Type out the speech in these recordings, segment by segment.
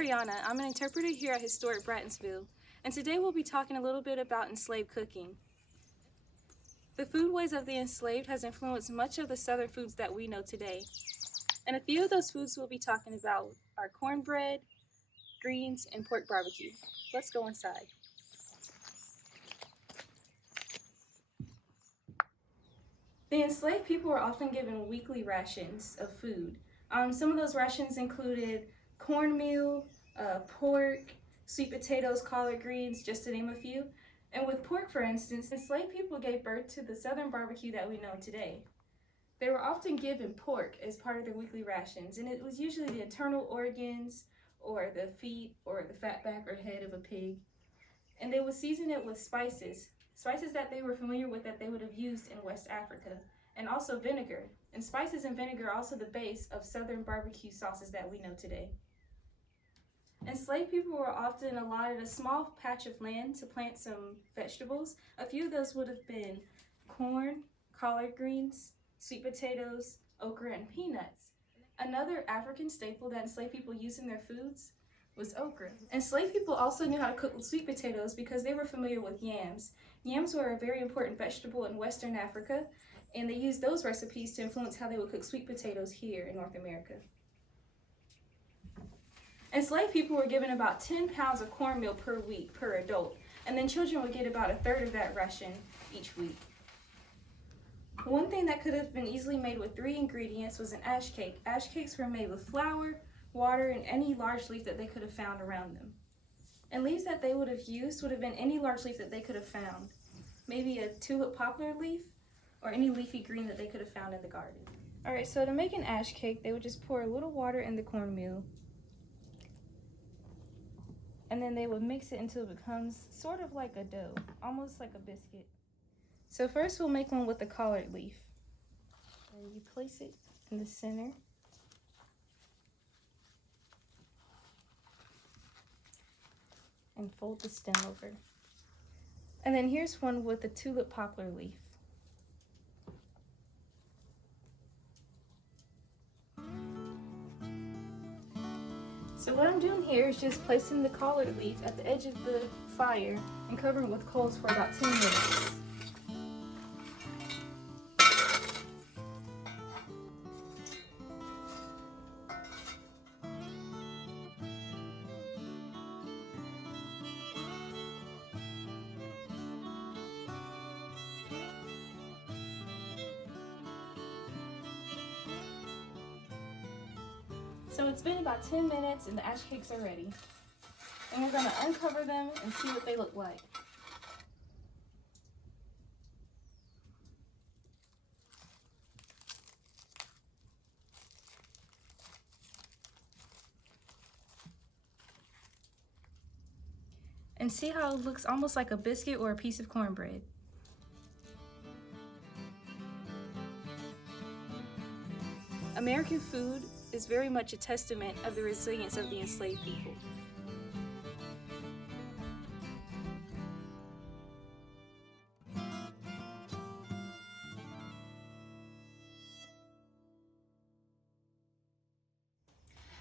Ariana. I'm an interpreter here at Historic Brattonsville, and today we'll be talking a little bit about enslaved cooking. The foodways of the enslaved has influenced much of the southern foods that we know today. And a few of those foods we'll be talking about are cornbread, greens, and pork barbecue. Let's go inside. The enslaved people were often given weekly rations of food. Some of those rations included cornmeal, pork, sweet potatoes, collard greens, just to name a few. And with pork, for instance, enslaved people gave birth to the southern barbecue that we know today. They were often given pork as part of their weekly rations, and it was usually the internal organs or the feet or the fat back or head of a pig. And they would season it with spices that they were familiar with that they would have used in West Africa, and also vinegar. And spices and vinegar are also the base of southern barbecue sauces that we know today. Enslaved people were often allotted a small patch of land to plant some vegetables. A few of those would have been corn, collard greens, sweet potatoes, okra, and peanuts. Another African staple that enslaved people used in their foods was okra. Enslaved people also knew how to cook sweet potatoes because they were familiar with yams. Yams were a very important vegetable in Western Africa, and they used those recipes to influence how they would cook sweet potatoes here in North America. Enslaved people were given about 10 pounds of cornmeal per week per adult, and then children would get about a third of that ration each week. One thing that could have been easily made with 3 ingredients was an ash cake. Ash cakes were made with flour, water, and any large leaf that they could have found around them. And leaves that they would have used would have been any large leaf that they could have found. Maybe a tulip poplar leaf, or any leafy green that they could have found in the garden. Alright, so to make an ash cake, they would just pour a little water in the cornmeal, and then they would mix it until it becomes sort of like a dough, almost like a biscuit. So first we'll make one with the collard leaf. And you place it in the center. And fold the stem over. And then here's one with the tulip poplar leaf. So what I'm doing here is just placing the collard leaf at the edge of the fire and covering it with coals for about 10 minutes. So it's been about 10 minutes and the ash cakes are ready. And we're going to uncover them and see what they look like. And see how it looks almost like a biscuit or a piece of cornbread. American food is very much a testament of the resilience of the enslaved people.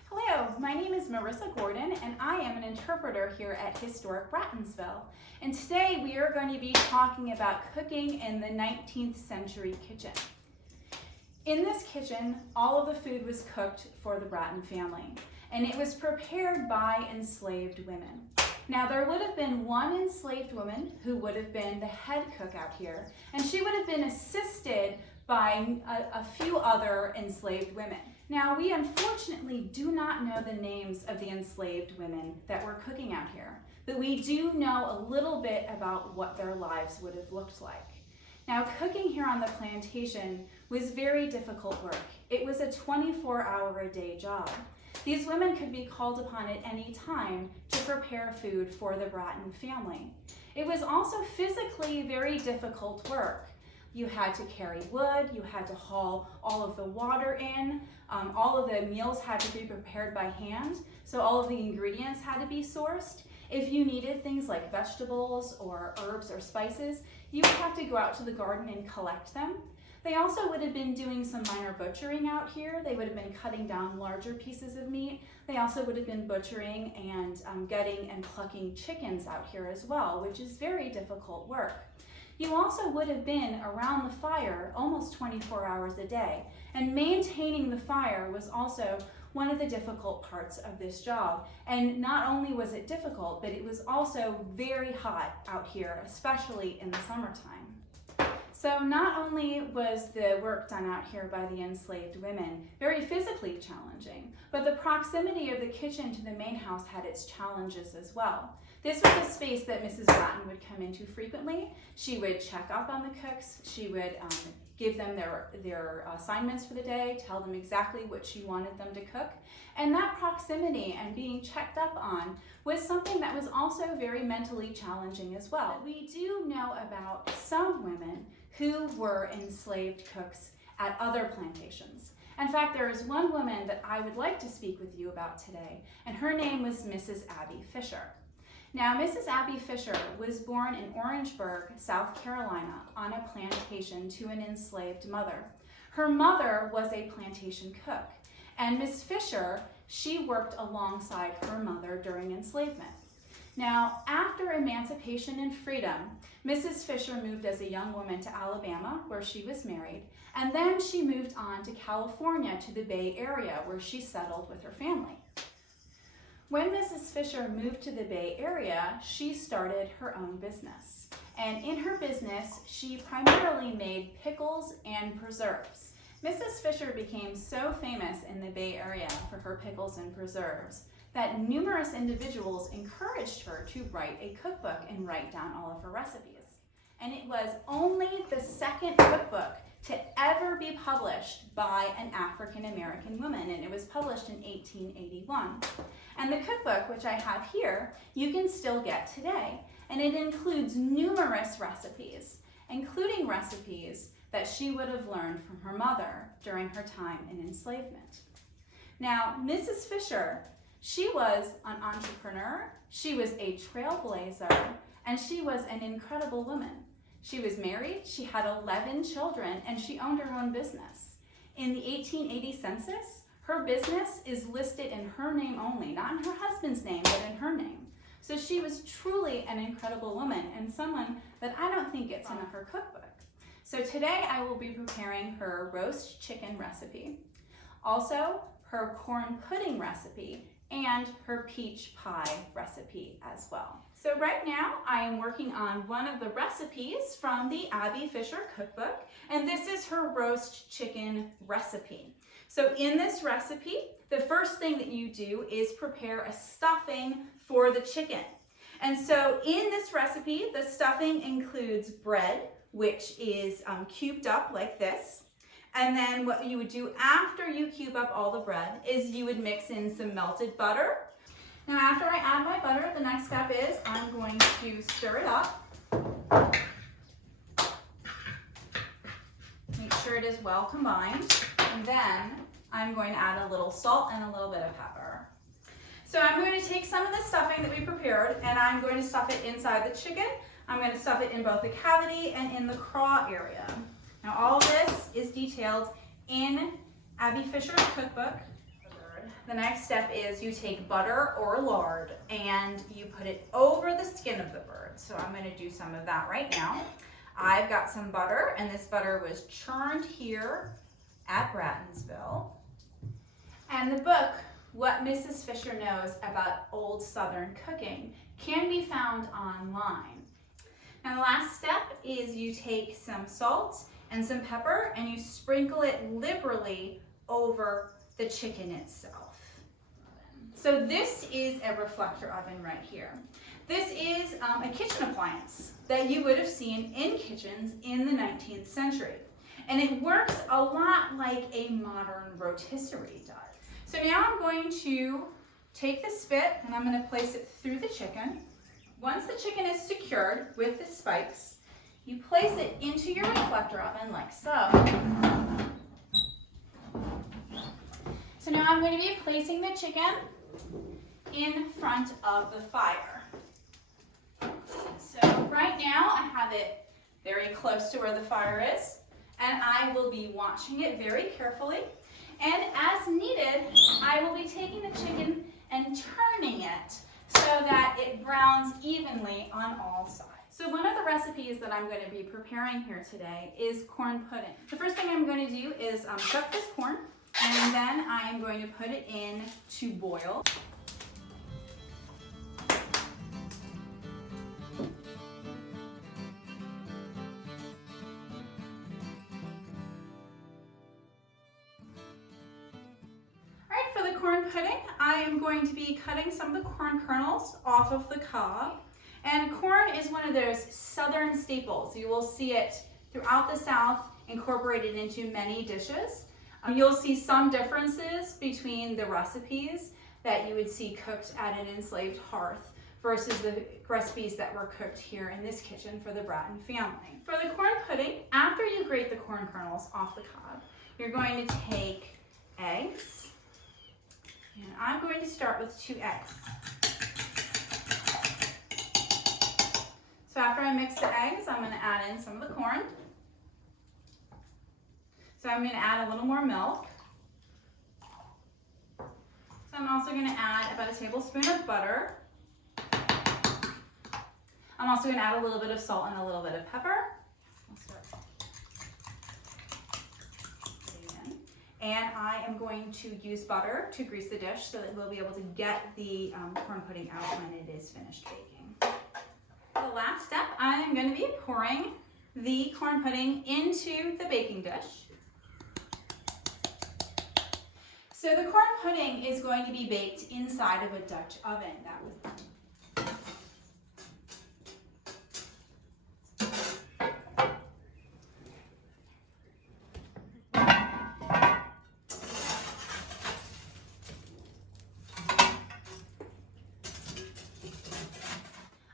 Hello, my name is Marissa Gordon and I am an interpreter here at Historic Brattonsville. And today we are going to be talking about cooking in the 19th century kitchen. In this kitchen, all of the food was cooked for the Bratton family, and it was prepared by enslaved women. Now, there would have been one enslaved woman who would have been the head cook out here, and she would have been assisted by a few other enslaved women. Now, we unfortunately do not know the names of the enslaved women that were cooking out here, but we do know a little bit about what their lives would have looked like. Now, cooking here on the plantation was very difficult work. It was a 24-hour-a-day job. These women could be called upon at any time to prepare food for the Bratton family. It was also physically very difficult work. You had to carry wood, you had to haul all of the water in, all of the meals had to be prepared by hand, so all of the ingredients had to be sourced. If you needed things like vegetables or herbs or spices, you would have to go out to the garden and collect them. They also would have been doing some minor butchering out here. They would have been cutting down larger pieces of meat. They also would have been butchering and gutting and plucking chickens out here as well, which is very difficult work. You also would have been around the fire almost 24 hours a day, and maintaining the fire was also one of the difficult parts of this job. And not only was it difficult, but it was also very hot out here, especially in the summertime. So not only was the work done out here by the enslaved women very physically challenging, but the proximity of the kitchen to the main house had its challenges as well. This was a space that Mrs. Bratton would come into frequently. She would check up on the cooks. She would give them their assignments for the day, tell them exactly what she wanted them to cook. And that proximity and being checked up on was something that was also very mentally challenging as well. We do know about some women who were enslaved cooks at other plantations. In fact, there is one woman that I would like to speak with you about today, and her name was Mrs. Abby Fisher. Now, Mrs. Abby Fisher was born in Orangeburg, South Carolina, on a plantation to an enslaved mother. Her mother was a plantation cook, and Miss Fisher, she worked alongside her mother during enslavement. Now, after emancipation and freedom, Mrs. Fisher moved as a young woman to Alabama, where she was married, and then she moved on to California to the Bay Area, where she settled with her family. When Mrs. Fisher moved to the Bay Area, she started her own business. And in her business, she primarily made pickles and preserves. Mrs. Fisher became so famous in the Bay Area for her pickles and preserves that numerous individuals encouraged her to write a cookbook and write down all of her recipes. And it was only the second cookbook to ever be published by an African American woman, and it was published in 1881. And the cookbook, which I have here, you can still get today, and it includes numerous recipes, including recipes that she would have learned from her mother during her time in enslavement. Now, Mrs. Fisher, she was an entrepreneur, she was a trailblazer, and she was an incredible woman. She was married, she had 11 children, and she owned her own business. In the 1880 census, her business is listed in her name only, not in her husband's name, but in her name. So she was truly an incredible woman and someone that I don't think gets into her cookbook. So today I will be preparing her roast chicken recipe, also her corn pudding recipe, and her peach pie recipe as well. So right now I am working on one of the recipes from the Abby Fisher cookbook, and this is her roast chicken recipe. So in this recipe, the first thing that you do is prepare a stuffing for the chicken. And so in this recipe, the stuffing includes bread, which is cubed up like this. And then what you would do after you cube up all the bread is you would mix in some melted butter. Now after I add my butter, the next step is I'm going to stir it up. Make sure it is well combined. And then I'm going to add a little salt and a little bit of pepper. So I'm going to take some of the stuffing that we prepared and I'm going to stuff it inside the chicken. I'm going to stuff it in both the cavity and in the craw area. Now all this is detailed in Abby Fisher's cookbook. The next step is you take butter or lard and you put it over the skin of the bird. So I'm going to do some of that right now. I've got some butter, and this butter was churned here at Brattonsville. And the book, What Mrs. Fisher Knows About Old Southern Cooking, can be found online. Now the last step is you take some salt and some pepper and you sprinkle it liberally over the chicken itself. So this is a reflector oven right here. This is a kitchen appliance that you would have seen in kitchens in the 19th century. And it works a lot like a modern rotisserie does. So now I'm going to take the spit and I'm going to place it through the chicken. Once the chicken is secured with the spikes, you place it into your reflector oven like so. So now I'm going to be placing the chicken in front of the fire. So right now I have it very close to where the fire is, and I will be watching it very carefully. And as needed, I will be taking the chicken and turning it so that it browns evenly on all sides. So one of the recipes that I'm going to be preparing here today is corn pudding. The first thing I'm going to do is cook this corn, and then I am going to put it in to boil. For the corn pudding, I am going to be cutting some of the corn kernels off of the cob. And corn is one of those southern staples. You will see it throughout the South, incorporated into many dishes. You'll see some differences between the recipes that you would see cooked at an enslaved hearth versus the recipes that were cooked here in this kitchen for the Bratton family. For the corn pudding, after you grate the corn kernels off the cob, you're going to take eggs. And I'm going to start with 2 eggs. So after I mix the eggs, I'm going to add in some of the corn. So I'm going to add a little more milk. So I'm also going to add about a tablespoon of butter. I'm also going to add a little bit of salt and a little bit of pepper. And I am going to use butter to grease the dish so that we'll be able to get the corn pudding out when it is finished baking. The last step, I am going to be pouring the corn pudding into the baking dish. So the corn pudding is going to be baked inside of a Dutch oven. That was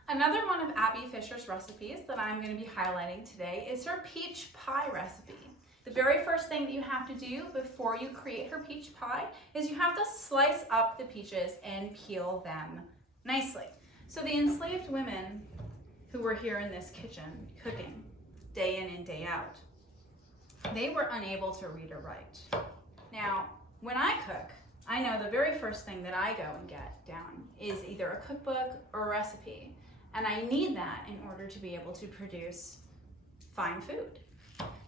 Another one of Abby Fisher's recipes that I'm going to be highlighting today is her peach pie recipe. The very first thing that you have to do before you create her peach pie is you have to slice up the peaches and peel them nicely. So the enslaved women who were here in this kitchen cooking day in and day out, they were unable to read or write. Now, when I cook, I know the very first thing that I go and get down is either a cookbook or a recipe. And I need that in order to be able to produce fine food.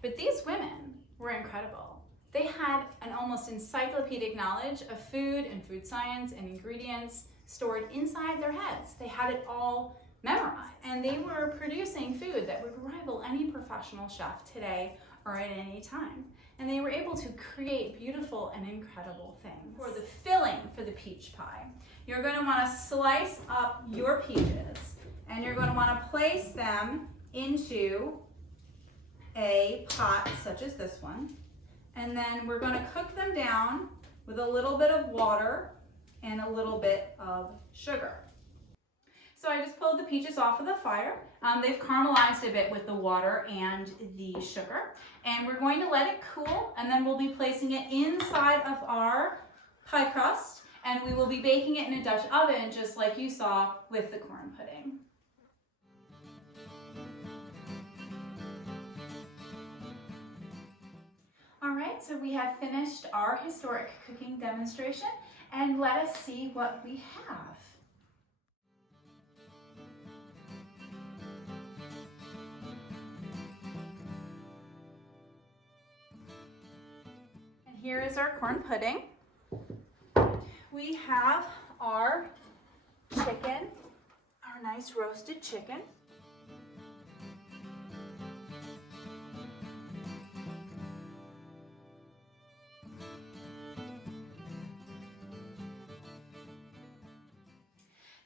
But these women were incredible. They had an almost encyclopedic knowledge of food and food science and ingredients stored inside their heads. They had it all memorized. And they were producing food that would rival any professional chef today or at any time. And they were able to create beautiful and incredible things. For the filling for the peach pie, you're going to want to slice up your peaches. And you're going to want to place them into a pot such as this one. And then we're going to cook them down with a little bit of water and a little bit of sugar. So I just pulled the peaches off of the fire. They've caramelized a bit with the water and the sugar. And we're going to let it cool, and then we'll be placing it inside of our pie crust. And we will be baking it in a Dutch oven just like you saw with the corn pudding. All right, so we have finished our historic cooking demonstration, and let us see what we have. And here is our corn pudding. We have our chicken, our nice roasted chicken.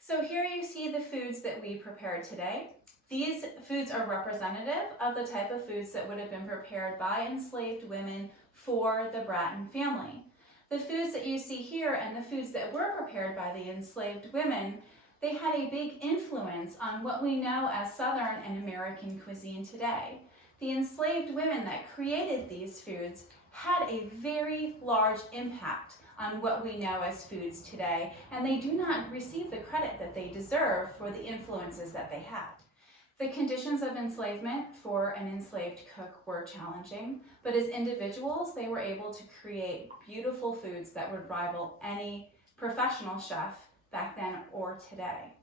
So here you see the foods that we prepared today. These foods are representative of the type of foods that would have been prepared by enslaved women for the Bratton family. The foods that you see here and the foods that were prepared by the enslaved women, they had a big influence on what we know as Southern and American cuisine today. The enslaved women that created these foods had a very large impact on what we know as foods today, and they do not receive the credit that they deserve for the influences that they had. The conditions of enslavement for an enslaved cook were challenging, but as individuals, they were able to create beautiful foods that would rival any professional chef back then or today.